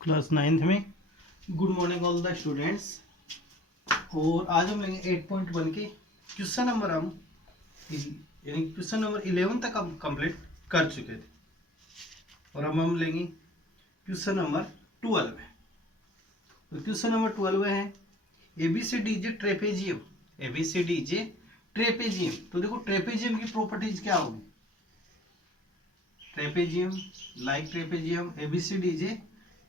Class 9th में। Good morning all the students. और आज हम लेंगे 8.1 के क्वेश्चन नंबर यानी क्वेश्चन नंबर 11 तक हम कंप्लीट कर चुके थे और अब हम लेंगे क्वेश्चन नंबर 12 है। तो क्वेश्चन नंबर 12 है ABCD is a trapezium. ABCD is a trapezium. तो देखो ट्रेपेजियम की प्रॉपर्टीज क्या होगी। Trapezium like trapezium ABCD is a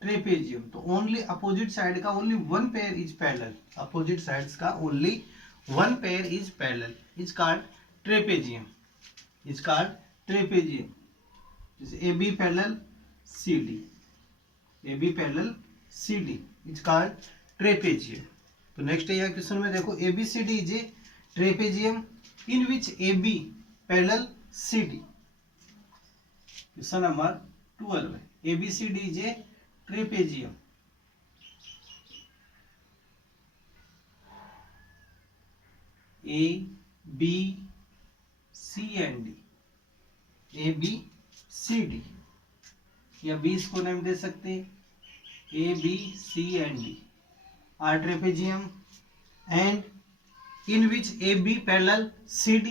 trapezium. तो ओनली अपोजिट साइड का only one pair is parallel. Opposite sides का only one pair is parallel is called trapezium. Is called trapezium. जैसे AB parallel CD, AB parallel CD is called trapezium. तो next है question में देखो ABCD is a trapezium in which AB parallel CD। Question number 12 है ABCD is a trapezium A B C and D, A B C D या 20 को name दे सकते हैं A B C and D are trapezium and in which AB parallel CD,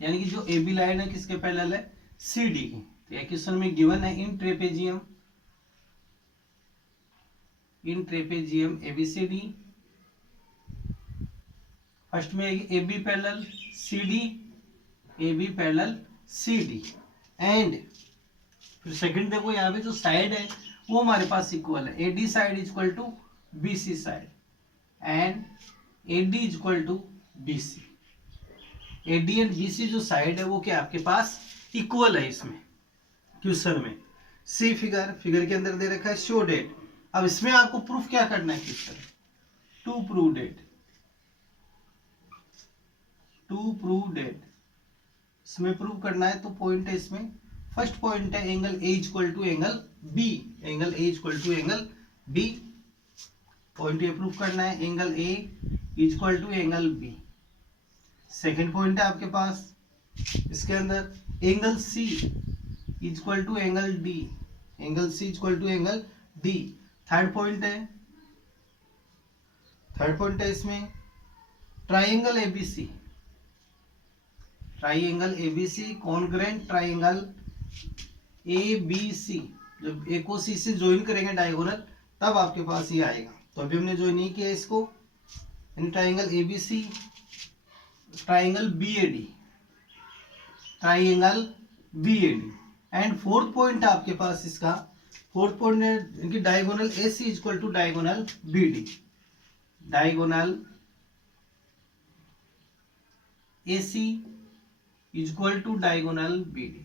यानी कि जो AB line है किसके पैरेलल है CD की। तो यह क्वेश्चन में गिवन है इन ट्रेपेजियम ABCD। फर्स्ट में AB parallel CD, AB parallel CD and फिर सेकंड देखो यहाँ पे जो साइड है वो हमारे पास इक्वल है। AD side is equal to BC side and AD is equal to BC। AD and BC जो साइड है वो क्या आपके पास इक्वल है इसमें क्वेश्चन में। सी फिगर के अंदर दे रखा है शो डेट। अब इसमें आपको प्रूफ क्या करना है क्वेश्चन, टू प्रूव डेट। इसमें प्रूव करना है तो पॉइंट है इसमें फर्स्ट पॉइंट है angle A equal to angle B। Angle A equal to angle B point ये प्रूव करना है angle A equal to angle B। Second point है आपके पास इसके अंदर angle C equal to angle D। Angle C equal to angle D। Third point है इसमें triangle ABC congruent triangle ABC। जब A को C से ज्वाइन करेंगे डायगोनल तब आपके पास ये आएगा। तो अभी हमने ज्वाइन नहीं किया इसको, यानी triangle ABC triangle BAD and fourth point है आपके पास इसका, फोर्थ पॉइंट है कि diagonal AC equal to diagonal BD। Diagonal AC equal to diagonal BD।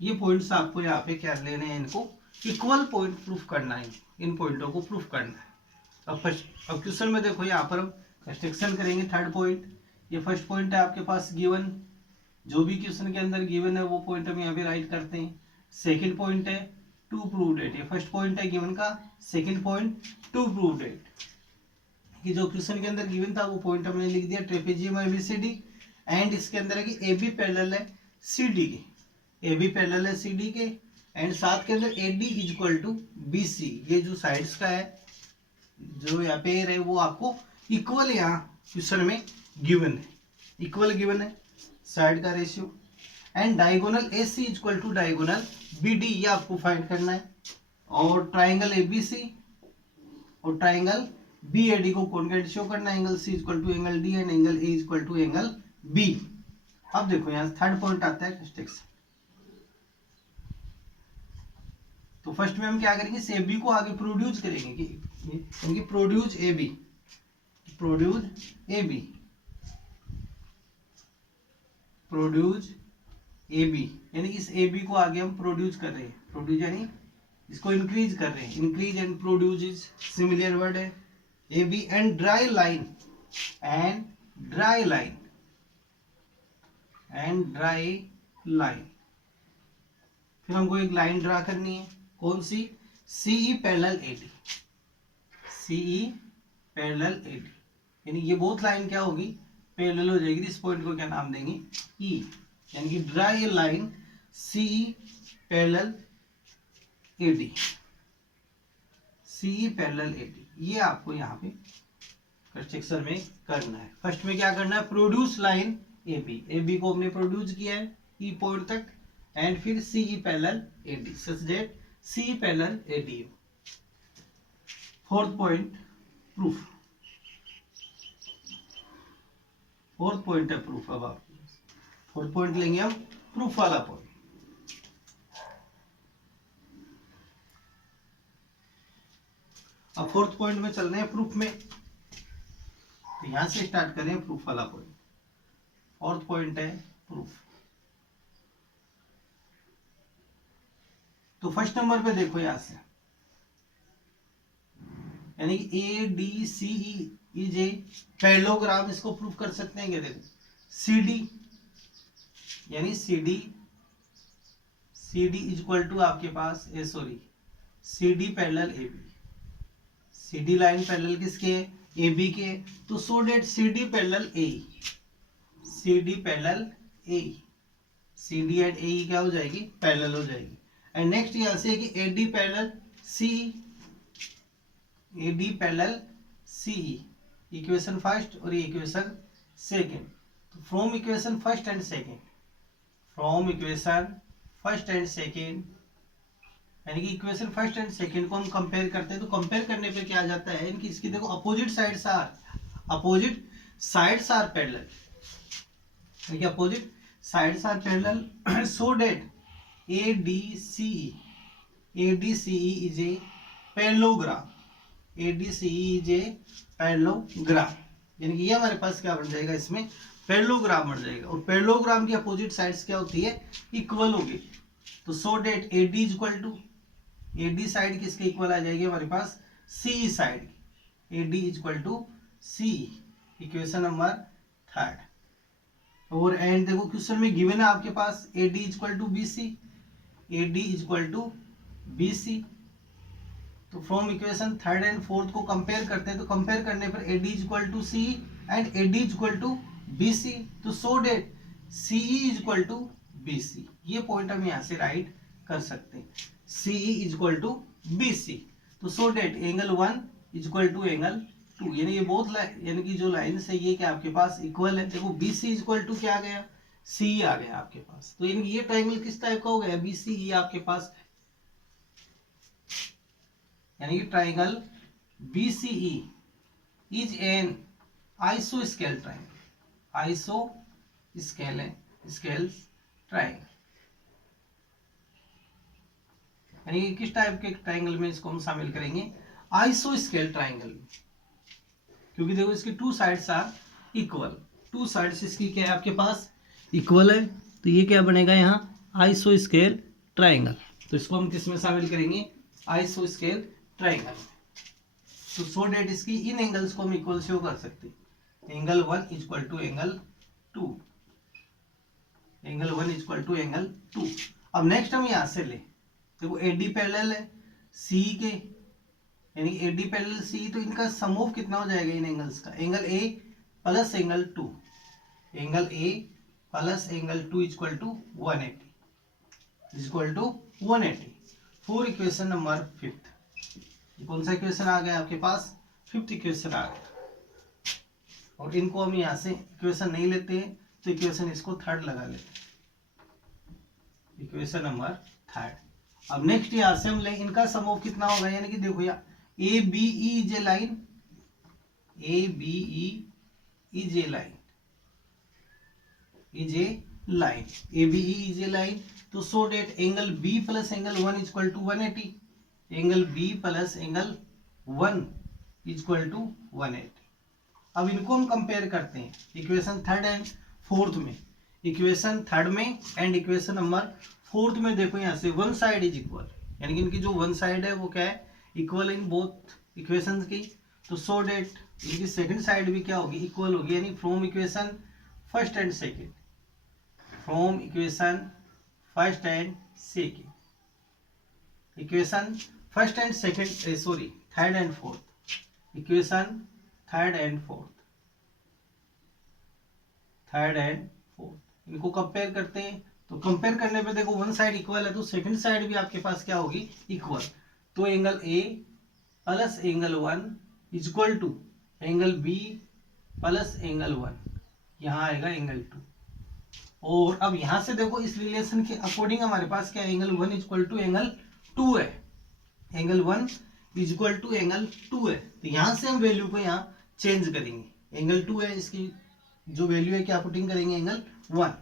ये पॉइंट्स आपको यहाँ पे क्या लेने हैं, इनको इक्वल पॉइंट प्रूफ करना है, इन पॉइंटों को प्रूफ करना है। अब क्वेश्चन में देखो यहाँ पर हम कंस्ट्रक्शन करेंगे। थर्ड पॉइंट, ये फर्स्ट पॉइंट है आपके पास गिवन, जो भी क्वेश्चन के अंदर गिवन है वो पॉइंट हम यहाँ पे राइट करते हैं। सेकंड पॉइंट है टू प्रूव डेट। ये फर्स्ट पॉइंट है गिवन का, second point to prove date. कि जो क्वेश्चन के अंदर गिवन था वो पॉइंट हमने लिख दिया ट्रेपेजियम ABCD एंड इसके अंदर है कि AB पैरेलल है CD के, AB पैरेलल है CD के एंड साथ के अंदर AD इक्वल टू BC। ये जो साइड्स का है जो यहाँ पे है वो आपको इक्वल यहाँ क्वेश्चन में गिवन है, इक्वल गिवन है साइड का ratio and diagonal AC equal to diagonal BD ये आपको फाइंड करना है। और ट्राइंगल ABC और ट्राइंगल BAD को कॉन्ग्रुएंट शो करना है, angle C equal to angle D and angle A equal to angle B। अब देखो यहाँ थर्ड पॉइंट आता है कंस्ट्रक्शन। तो फर्स्ट में हम क्या करेंगे, इस AB को आगे प्रोड्यूस करेंगे कि प्रोड्यूस AB यानी इस AB को आगे हम प्रोड्यूस कर रहे हैं। प्रोड्यूस यानी इसको इंक्रीज कर रहे हैं। Increase and produce is similar word है। AB एंड ड्राई लाइन फिर हमको एक लाइन ड्रा करनी है, कौन सी, CE पैरेलल AD। यानी ये बोथ लाइन क्या होगी, पैरेलल हो जाएगी। इस पॉइंट को क्या नाम देंगे E, यानी कि draw a line CE parallel AD, CE parallel AD, ये आपको यहाँ पे कंस्ट्रक्शन में करना है। फर्स्ट में क्या करना है, प्रोड्यूस लाइन AB को हमने प्रोड्यूस किया है ई पॉइंट तक, एंड फिर CE parallel AD such that CE parallel AD। Fourth point proof, fourth point है प्रूफ। अब आप फोर्थ पॉइंट लेंगे हम, प्रूफ वाला पॉइंट। अब फोर्थ पॉइंट में चल रहे हैं प्रूफ में, तो यहां से स्टार्ट करें प्रूफ वाला पॉइंट। फोर्थ पॉइंट है प्रूफ। तो फर्स्ट नंबर पे देखो यहां से, यानी ADCE पैरेललोग्राम, इसको प्रूफ कर सकते हैं क्या? देखो CD यानी CD इक्वल टू आपके पास CD parallel AB, CD line parallel किसके? AB के। तो so that CD parallel AE, CD parallel AE, CD and AE क्या हो जाएगी? पैरेलल हो जाएगी। एंड नेक्स्ट यहां से है कि AD parallel CE, AD parallel CE, equation first और ये इक्वेशन सेकेंड। तो from equation first and second, from equation first and second, यानी कि इक्वेशन फर्स्ट एंड सेकेंड को हम कंपेयर करते हैं। तो कंपेयर करने पे क्या आ जाता है, इनकी इसकी देखो अपोजिट साइड्स आर पैरेलल, देखिए opposite sides are parallel, so that ADCE is a parallelogram, ADCE is a parallelogram, यानी कि ये हमारे पास क्या बन जाएगा, इसमें पैरेललोग्राम बन जाएगा। और पैरेललोग्राम की अपोजिट साइड्स क्या होती है? इक्वल होगी। तो so that AD equal to, AD side किसके इक्वल आ जाएगी हमारे पास? CE side, AD equal to CE, equation number third. और एंड देखो क्वेश्चन में गिवन है आपके पास AD equal to BC, AD equal to BC। तो from equation third and fourth को कंपेयर करते हैं, तो कंपेयर करने पर AD equal to CE and AD equal to BC। तो so that CE equal to BC, ये पॉइंट हम यहाँ से राइट कर सकते हैं, CE इक्वल टू BC। तो so that angle 1 equal to angle 2, यानी ये बोथ यानी कि जो लाइन है ये क्या आपके पास इक्वल है। देखो BC इक्वल टू क्या आ गया? CE आ गया आपके पास। तो यानी ये ट्रायंगल किस टाइप का हो गया? BCE आपके पास, यानी कि triangle BCE is an आइसोस्केल triangle, आइसोस्केल triangle, यानी कि किस टाइप के ट्रायंगल में इसको हम शामिल करेंगे? आइसोस्केल ट्रायंगल में, क्योंकि देखो इसकी two sides are equal, two sides इसकी क्या है आपके पास? इक्वल है। तो ये क्या बनेगा यहाँ? आइसोस्केल ट्रायंगल। तो इसको हम किस में शामिल करेंगे? आइसोस्केल ट्रायंगल। तो सो डेट इसकी इन एंगल्स को हम इक्वल शो कर सकते हैं, angle 1 equal to angle 2, angle 1 equal to angle 2। अब नेक्स्ट हम यहां से ले, देखो AD पैरेलल है CE के, यानी AD पैरेलल CE, तो इनका सम ऑफ कितना हो जाएगा इन एंगल्स का? Angle A plus angle 2, angle A plus angle 2 equal to 180 for equation number fifth. कौन सा इक्वेशन आ गया आपके पास? फिफ्थ इक्वेशन आ गया। और इनको हम यहां से इक्वेशन नहीं लेते हैं, तो इक्वेशन इसको थर्ड लगा लेते हैं, इक्वेशन नंबर थर्ड। अब नेक्स्ट यहां से हम ले, इनका सम ऑफ कितना होगा? यानी कि देखो यार ABE is a line, ABE is a line, is a line, ABE is a line. तो so that angle B plus angle 1 equal to 180, angle B plus angle 1 equal to 180। अब इनको हम कंपेयर करते हैं इक्वेशन थर्ड एंड फोर्थ में, equation third में and equation number fourth में। देखो यहाँ से वन साइड इज इक्वल, यानी कि इनकी जो वन साइड है वो क्या है? इक्वल इन बोथ इक्वेशंस की। तो सो डेट इनकी सेकंड साइड भी क्या होगी? इक्वल होगी, यानी from equation first and second, from equation first and second, equation first and second sorry third and fourth, equation third and fourth, third and fourth, इनको compare करते हैं। तो तो कंपेयर करने पे देखो वन साइड इक्वल है तो सेकंड साइड भी आपके पास क्या होगी, इक्वल। तो angle A plus angle 1 equal to angle B plus angle 1, यहाँ आएगा एंगल 2। और अब यहां से देखो इस रिलेशन के अकॉर्डिंग हमारे पास क्या, एंगल 1 इक्वल टू एंगल 2 है, एंगल 1 इक्वल टू एंगल 2 है। तो यहां से हम वैल्यू को यहाँ चेंज करेंगे, एंगल 2 है, इसकी जो वैल्यू है क्या पुटिंग करेंगे, angle 1,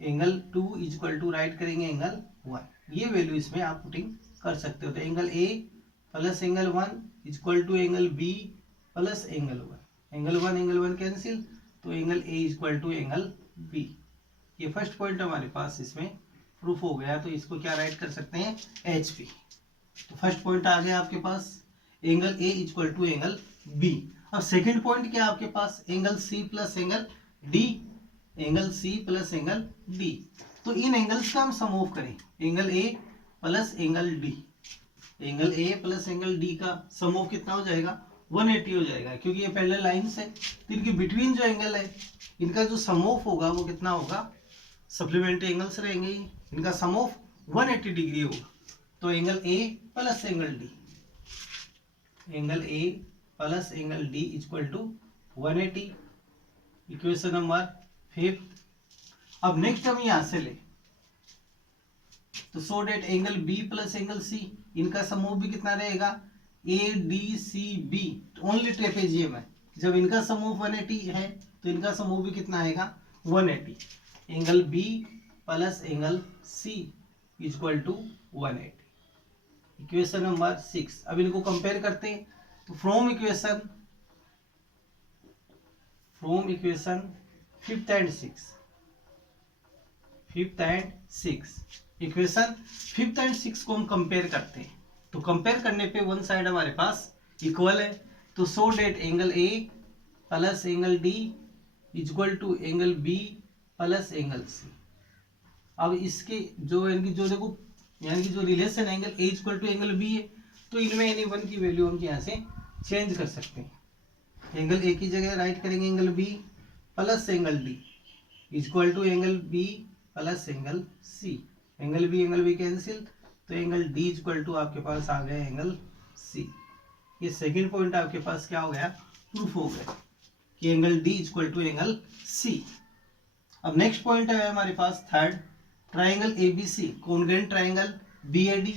angle 2 equal to right करेंगे एंगल 1, ये वैल्यू इसमें आप पुटिंग कर सकते हो। तो angle A plus angle 1 equal to angle B plus angle 1, angle 1 cancel, तो angle A equal to angle B. ये फर्स्ट पॉइंट हमारे पास इसमें प्रूफ हो गया, तो इसको क्या राइट कर सकते हैं, एच पी। तो फर्स्ट पॉइंट आ गया आपके पास, angle A equal to angle B. अब सेकंड पॉइंट क्या आपके पास, angle C plus angle D, angle C plus angle D. तो इन एंगल्स का हम सम ऑफ करें, angle A plus angle D, angle A plus angle D का सम ऑफ कितना हो जाएगा, 180 हो जाएगा, क्योंकि ये पैरेलल लाइंस है। तो इनके बिटवीन जो एंगल है इनका जो सम ऑफ होगा वो कितना होगा, सप्लीमेंट्री एंगल्स रहेंगे, इनका सम ऑफ 180 डिग्री होगा। तो angle A plus angle D, angle A plus angle D equal to 180, equation number 5। अब नेक्स्ट हम यहां से ले, तो so that angle B plus angle C, इनका सम ऑफ भी कितना रहेगा, A D C B, only trapezium है, जब इनका सम ऑफ 180 है तो इनका सम ऑफ भी कितना आएगा, 180, angle B plus angle C equal to 180, equation number 6। अब इनको कंपेयर करते हैं, तो from equation fifth and six, equation fifth and six को हम कंपेयर करते हैं। तो कंपेयर करने पे वन साइड हमारे पास इक्वल है, तो so that angle A plus angle D equal to angle B plus angle C. अब इसके जो इनकी जो देखो यानी कि जो relation angle A equal to angle B है, तो इनमें एनी वन की वैल्यू हम यहाँ से चेंज कर सकते हैं। एंगल ए की जगह राइट करेंगे angle B plus angle D equal to angle B plus angle C, angle B cancel, तो एंगल डी इक्वल टू आपके पास आ गया एंगल सी। ये सेकेंड पॉइंट आपके पास क्या हो गया, प्रूफ हो गया कि angle D equal to angle C. अब नेक्स्ट पॉइंट है हमारे पास third, triangle ABC congruent triangle BAD,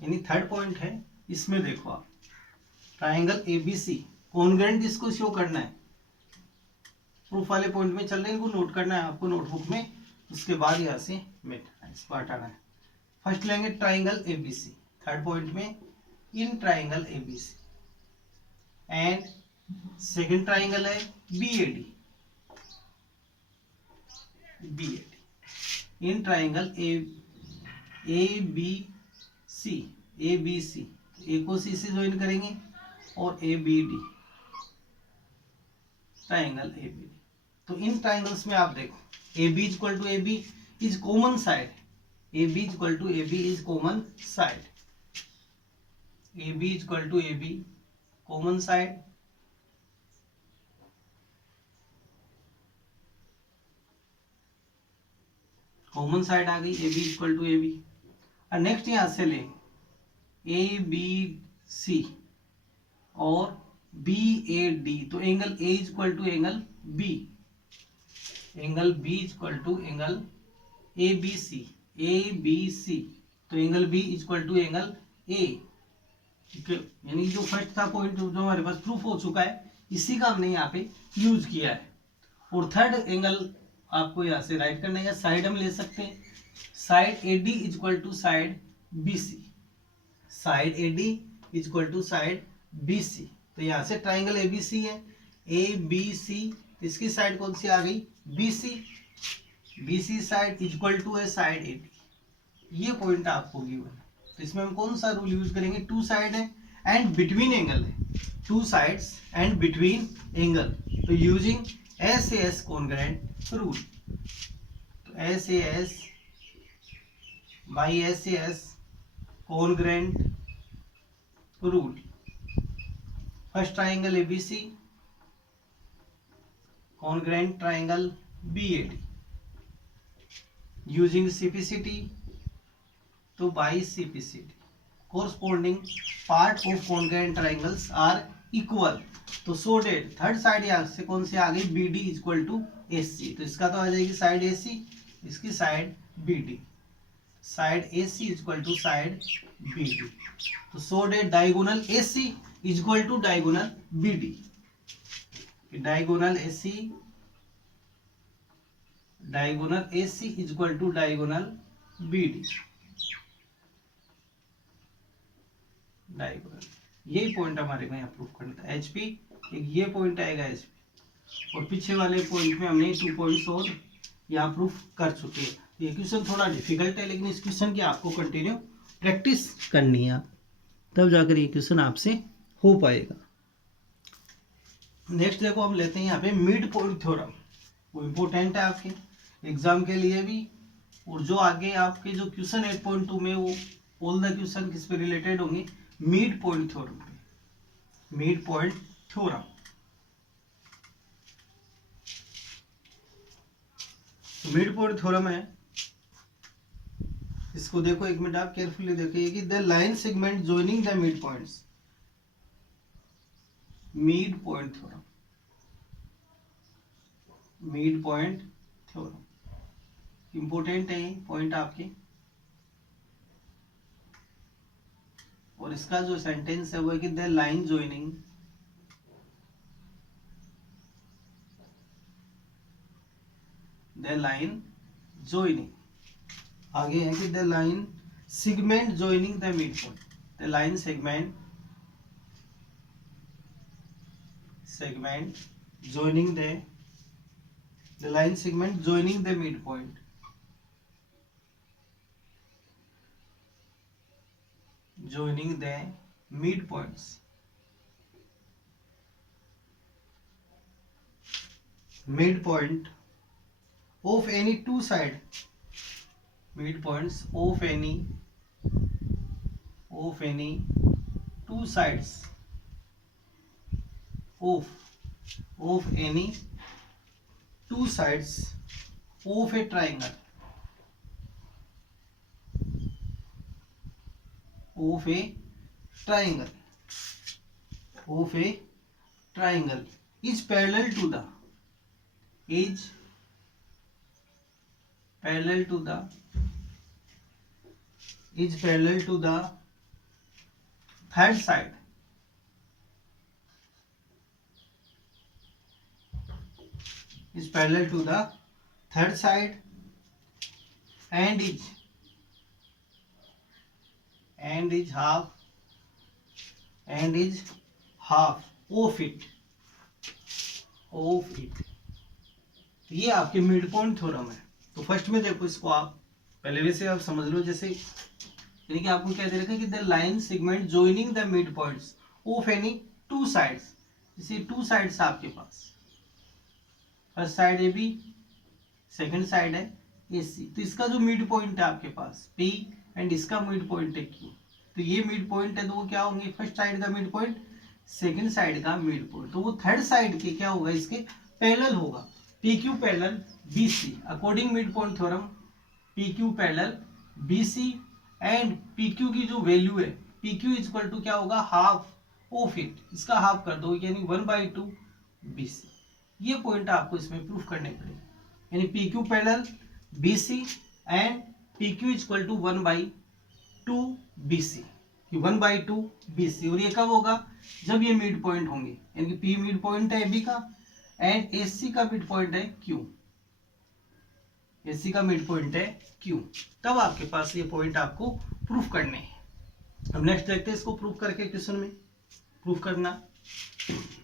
यानी थर्ड पॉइंट है। इसमें देखो आप ट्राइंगल एबीसी कॉन्ग्रुएंट इसको शो करना है, प्रूफ वाले पॉइंट में चल रहे हैं, इनको नोट करना है आपको नोटबुक में, उसके बाद यहाँ से मिटाना है, इसको हटाना है। फर्स्ट लेंगे ट्राइंगल एबीसी, थर्ड पॉइंट में in triangle ABC, and second triangle है BAD, in triangle A B C, A को सी से ज्वाइन करेंगे और A B D, triangle A B D. तो इन ट्राइंगल्स में आप देखो A B equal to A B is common side, A B equal to A B is common side, A B equal to A B common side, common side आ गई A B equal to A B. और next यहां से ले A B C और B A D, तो angle A equal to angle B, angle B equal to angle A B C, तो angle B equal to angle A, यानी जो first था पॉइंट जो हमारे पास प्रूफ हो चुका है, इसी का हमने यहाँ पे यूज किया है। और थर्ड एंगल आपको यहाँ से राइट करना है, साइड हम ले सकते हैं, side A D equal to side B C, side A D equal to side B C. तो यहाँ से ट्राइंगल ए बी सी है, ए बी सी, इसकी साइड कौन सी आ गई, B C, B C side equal to है साइड ए डी, ये पॉइंट आपको गिवन है। तो इसमें हम कौन सा रूल यूज करेंगे, टू साइड है एंड बिटवीन एंगल है, two sides and between angle, तो यूजिंग SAS कॉन्ग्रुएंट रूल, तो SAS by SAS congruent rule, first triangle ABC congruent triangle BAD, using CPCT, तो by CPCT corresponding part of congruent triangles are equal, तो so date third side यहाँ से कौन सी आ गई, B D equal to S C, तो इसका तो आ जाएगी साइड ए सी, इसकी side B D, side A C equal to side B D, तो so that diagonal A C equal to diagonal B D, diagonal A C equal to diagonal B D, diagonal, यही point हमारे को यहाँ proof करना था। HP एक ये point आएगा एचपी, और पीछे वाले पॉइंट में हमने 2 पॉइंट्स और यहाँ प्रूफ कर चुके हैं। ये क्वेश्चन थोड़ा डिफिकल्ट है, लेकिन इस क्वेश्चन की आपको कंटिन्यू प्रैक्टिस करनी है, तब जाकर ये क्वेश्चन आपसे हो पाएगा। नेक्स्ट देखो हम लेते हैं यहाँ पे मिड पॉइंट थ्योरम, वो इम्पोर्टेंट है आपके एग्जाम के लिए भी, और जो आगे आपके जो क्वेश्चन 8.2 में वो ऑल द क्वेश्चन किस पे रिलेटेड होंगे, मिड पॉइंट थ्योरम पे, मिड पॉइंट थ्योरम। तो मिड पॉइंट थ्योरम है, इसको देखो एक मिनट आप केयरफुली देखिए कि the line segment joining the mid points, mid point theorem, mid point theorem important है ये पॉइंट आपके, और इसका जो सेंटेंस है वो है कि the line joining, the line joining, आगे है कि the line segment joining the mid point, the line segment joining the line segment joining the midpoint, joining the midpoints, midpoint of any two side, midpoints of any two sides of any two sides of a triangle, of a triangle is parallel to the third side, is parallel to the third side and is half of it, ये आपके mid point theorem है। तो first में देखो इसको आप पहले वैसे आप समझ लो, जैसे यानी कि आपको क्या दे रखा है कि the line segment joining the mid points of any two sides, जैसे टू साइड्स आपके पास, first side A B, second side है ए सी, तो इसका जो मिड पॉइंट है आपके पास पी एंड इसका मिड पॉइंट है क्यू, तो ये मिड पॉइंट है तो वो क्या होंगे, फर्स्ट साइड का मिड पॉइंट, सेकेंड साइड का मिड पॉइंट, तो वो थर्ड साइड के क्या होगा, इसके पैरेलल होगा, P Q parallel B C, according mid point theorem P Q parallel B C, and P Q की जो वैल्यू है पी क्यू इक्वल टू क्या होगा, हाफ ऑफ इट, इसका हाफ कर दो यानी 1/2 बी सी, ये पॉइंट आपको इसमें प्रूफ करने पड़ेंगे, यानी P Q parallel B C and P Q equal to 1/2 B C, 1/2 B C, और ये कब होगा, जब ये मिड पॉइंट होंगे, यानी कि पी मिड पॉइंट है बी का एंड ए सी का मिड पॉइंट है क्यू, ए सी का मिड पॉइंट है क्यू, तब आपके पास ये पॉइंट आपको प्रूफ करने हैं। अब नेक्स्ट देखते हैं इसको प्रूफ करके, क्वेश्चन में प्रूफ करना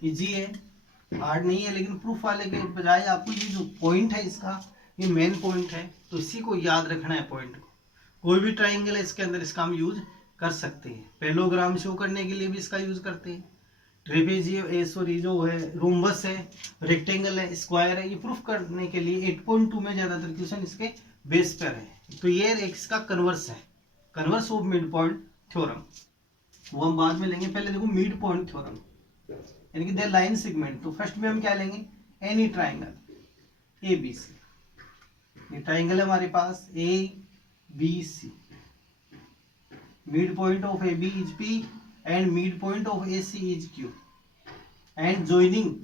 इजी है, हार्ड नहीं है, लेकिन प्रूफ वाले के बजाय आपको ये जो पॉइंट है इसका ये मेन पॉइंट है, तो इसी को याद रखना है पॉइंट को। कोई भी ट्राइंगल है इसके अंदर इसका हम यूज कर सकते हैं, पैरेललोग्राम शो करने के लिए भी इसका यूज करते हैं, ट्रेपेजियम जो है रोम्बस है, रेक्टेंगल है, स्क्वायर है, ये प्रूफ करने के लिए 8.2 में ज्यादातर क्वेश्चन इसके बेस पर है। तो ये एक इसका कन्वर्स है, converse of mid point theorem, वो हम बाद में लेंगे। पहले देखो मिड पॉइंट थ्योरम यानी कि द लाइन सेगमेंट, तो फर्स्ट में हम क्या लेंगे, any triangle A B C, ये ट्राइंगल है हमारे पास A B C, mid point of A B is P and mid point of A C is Q and joining,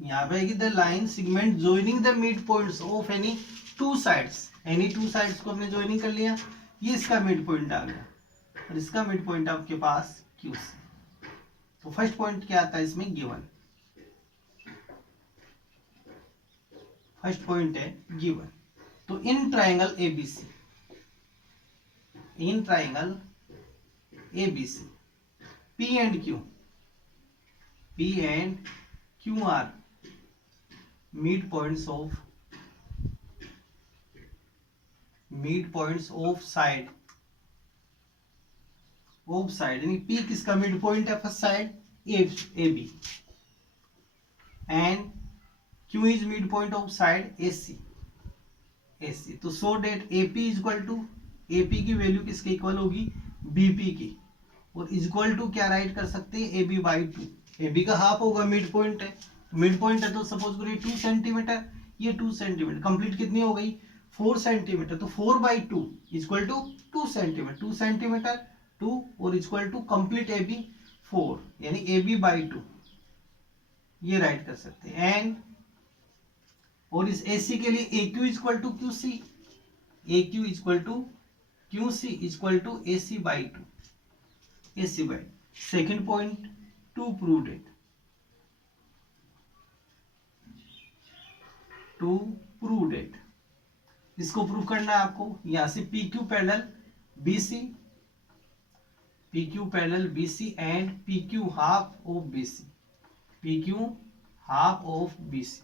यहाँ पे the line segment joining the mid points of any two sides, any two sides को हमने joining कर लिया, ये इसका mid point आ गया और इसका मिड पॉइंट आपके पास क्यू सी। तो फर्स्ट पॉइंट क्या आता है इसमें गिवन, फर्स्ट पॉइंट है गिवन। तो इन triangle ABC, in triangle ABC P and Q, P and Q are midpoints of side, यानी P किसका मिड पॉइंट है first side A B and Q is mid point of side A C. तो so that AP is equal to, AP की value किसके equal होगी BP की, और is equal to क्या राइट कर सकते हैं AB बाई 2, AB का हाफ होगा, मिड पॉइंट है, मिड पॉइंट है तो सपोज करिए 2 सेंटीमीटर, ये 2 सेंटीमीटर, कंप्लीट कितनी हो गई 4 सेंटीमीटर, तो 4 by 2 equal to 2 centimetre, 2 centimetre 2 और इक्वल टू कंप्लीट AB 4, यानी AB बाई 2 ये राइट कर सकते हैं। एंड और इस AC के लिए AQ equal to QC, AQ equal to QC equal to AC by 2, AC by. Second point to prove it, to prove it, इसको प्रूव करना है आपको। यहां से PQ parallel BC, PQ parallel BC and PQ half of BC, PQ half of BC,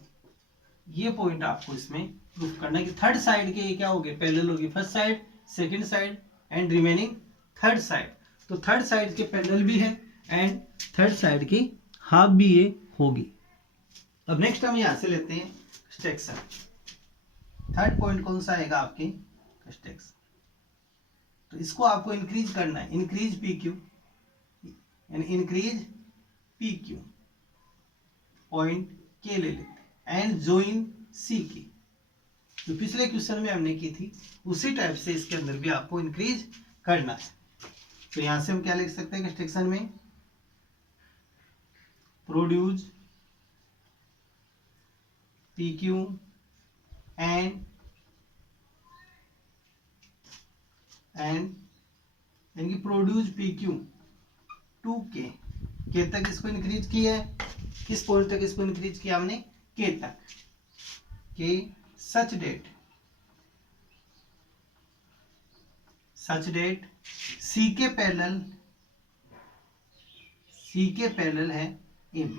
ये point आपको इसमें proof करना है कि थर्ड साइड के ये क्या हो गए पैरेलल होगी, first side, second side and remaining third side. तो थर्ड साइड के पैरेलल भी है एंड थर्ड साइड की हाफ भी ये होगी। अब नेक्स्ट हम यहां से लेते हैं कस्टेक्शन। थर्ड पॉइंट कौन सा आएगा आपके कस्टेक्शन, तो इसको आपको इंक्रीज करना है, इंक्रीज PQ, यानी इंक्रीज PQ पॉइंट के ले लेते एंड ज्वाइन C की, जो पिछले क्वेश्चन में हमने की थी उसी टाइप से इसके अंदर भी आपको इंक्रीज करना है। तो यहां से हम क्या लिख सकते हैं कंस्ट्रक्शन में, प्रोड्यूस PQ एंड यानी प्रोड्यूस PQ टू के तक इसको इंक्रीज किया है, किस पॉइंट तक इसको इंक्रीज किया हमने के तक, के सच डेट C के पैरेलल है AB,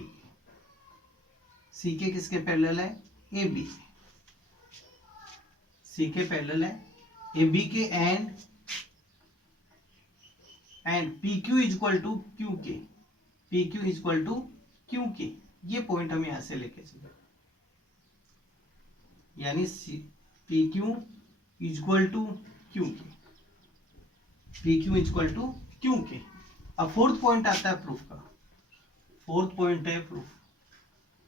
C के किसके पैरेलल है AB, C के पैरेलल है AB के and PQ equal to QK, PQ equal to QK, ये पॉइंट हम यहां से लेके चले, यानी PQ equal to QK, PQ equal to QK। अब फोर्थ पॉइंट आता है प्रूफ का, फोर्थ पॉइंट है प्रूफ।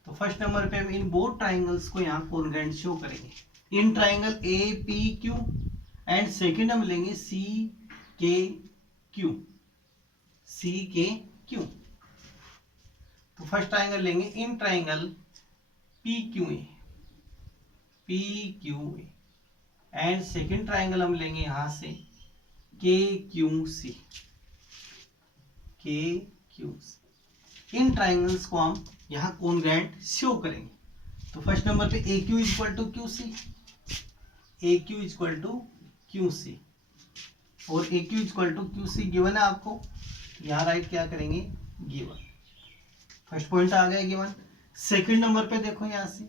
तो फर्स्ट नंबर पे हम इन बोथ ट्राइंगल्स को यहाँ कॉन्ग्रुएंट शो करेंगे, in triangle APQ and second हम लेंगे CKQ, CKQ। तो फर्स्ट ट्राइंगल लेंगे in triangle PQA and second triangle हम लेंगे यहां से KQC। इन ट्राइंगल्स को हम यहां कॉन्ग्रुएंट शो करेंगे। तो फर्स्ट नंबर पे AQ equal to QC, AQ equal to QC और AQ equal to QC given है आपको, यहाँ राइट क्या करेंगे गिवन, फर्स्ट पॉइंट आ गया गिवन। सेकंड नंबर पे देखो यहाँ से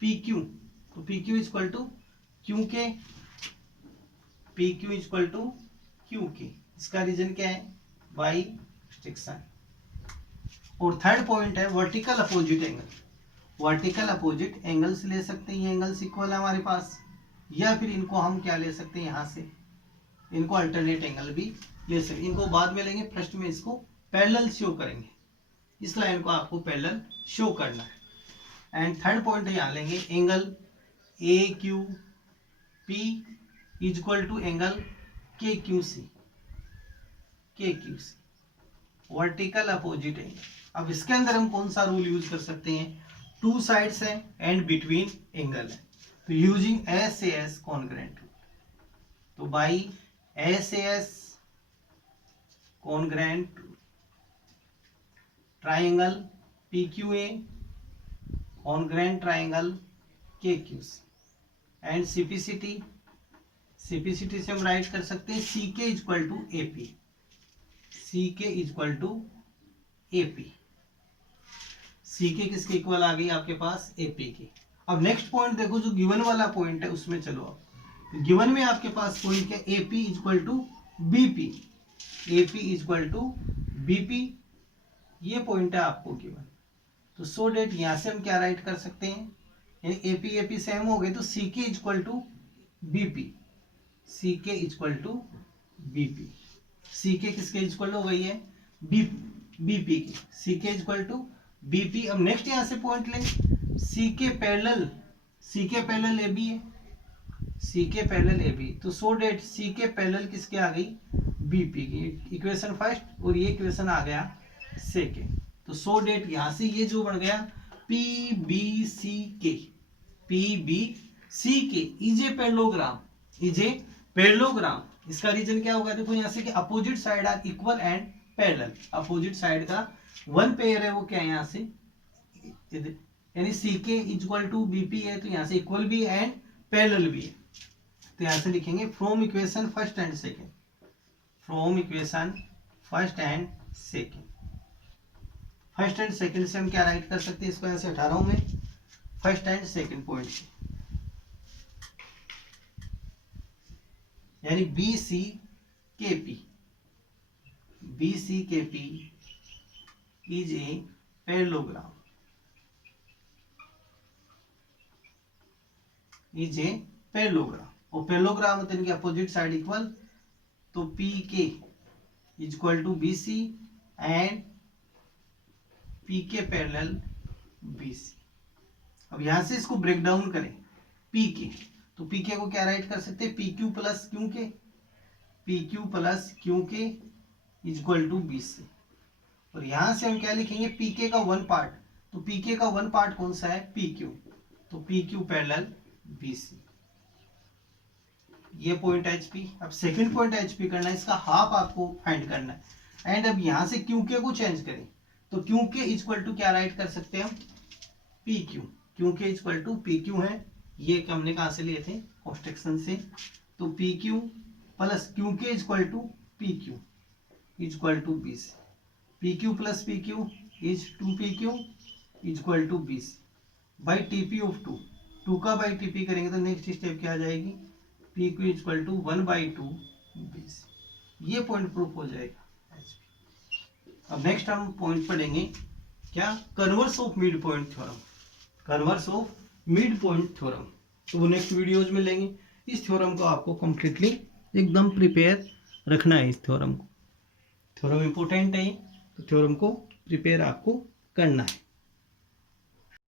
PQ, तो PQ equal to QK, PQ equal to QK, इसका रीजन क्या है बाई रिस्ट्रिक्शन। और थर्ड पॉइंट है vertical opposite angle, vertical opposite angles ले सकते हैं, ये एंगल्स इक्वल है हमारे पास, या फिर इनको हम क्या ले सकते हैं यहाँ से, इनको अल्टरनेट एंगल भी ले सकते हैं, इनको बाद में लेंगे, फर्स्ट में इसको पैरेलल शो करेंगे, इस लाइन को आपको पैरेलल शो करना है। एंड थर्ड पॉइंट यहाँ लेंगे angle AQ P is equal to angle KQC, vertical opposite angle. अब इसके अंदर हम कौन सा रूल यूज कर सकते हैं, टू साइड्स है एंड बिटवीन एंगल है, तो यूजिंग SAS कॉन्ग्रेंट रूल। तो by SAS congruent triangle PQA congruent triangle KQC and CPCT से हम राइट कर सकते हैं CK equal to AP, CK equal to AP। CK किसके इक्वल आ गई आपके पास, AP की। अब नेक्स्ट पॉइंट देखो, जो गिवन वाला पॉइंट है उसमें चलो आप, गिवन में आपके पास पॉइंट क्या, AP equal to BP, AP equal to BP, ये पॉइंट है आपको गिवन। तो सो डेट यहां से हम क्या राइट कर सकते हैं, यानी AP सेम हो गए, तो CK equal to BP, CK equal to BP। CK किसके इक्वल हो गई है, BP की, CK इक्वल टू BP। अब नेक्स्ट यहां से पॉइंट लेंगे, CK पैरेलल AB है, CK पैरेलल AB, तो सो डेट CK पैरेलल किसके आ गई, BP की। इक्वेशन फर्स्ट और ये इक्वेशन आ गया सेकेंड, तो सो डेट यहां से ये जो बन गया PBCK इज ए पैरेललोग्राम। इसका रीजन क्या होगा, देखो यहाँ से कि opposite side are equal and parallel, opposite side का वन पेयर है वो क्या है यहाँ से, यानी CK इक्वल टू BP है, तो यहाँ से इक्वल भी है एंड पैरेलल भी है। तो यहाँ से लिखेंगे from equation first and second, first and second से हम क्या राइट कर सकते हैं, इसको यहाँ से हटा रहा हूं मैं, फर्स्ट एंड सेकेंड पॉइंट से, यानी BCKP इज ए पैरेललोग्राम, और पैरेललोग्राम होते हैं इनके अपोजिट साइड इक्वल, तो PK equal to BC and PK parallel BC। अब यहां से इसको ब्रेक डाउन करें, PK, तो PK को क्या राइट कर सकते हैं, PQ plus QK equal to BC, और यहां से हम क्या लिखेंगे, PK का वन पार्ट, तो PK का वन पार्ट कौन सा है, PQ, तो PQ पैरेलल BC, ये पॉइंट HP। अब सेकंड पॉइंट HP करना है, इसका हाफ आपको फाइंड करना है, एंड अब यहां से QK को चेंज करें, तो QK इक्वल टू क्या राइट कर सकते हैं हम, PQ, QK equal to PQ है, ये हमने कहां से लिए थे, कंस्ट्रक्शन से, तो PQ plus QK equal to PQ equal to BC, PQ plus PQ is 2PQ equal to BC by TP of 2 का बाई TP करेंगे तो नेक्स्ट स्टेप क्या आ जाएगी, PQ इक्वल टू 1/2 BC, ये पॉइंट प्रूफ हो जाएगा। अब नेक्स्ट हम पॉइंट पढ़ेंगे क्या, converse of mid point theorem, तो वो नेक्स्ट वीडियोज में लेंगे। इस थ्योरम को आपको कंप्लीटली एकदम प्रिपेयर रखना है, इस थ्योरम को, थ्योरम इंपॉर्टेंट है, तो थ्योरम को प्रिपेयर आपको करना है।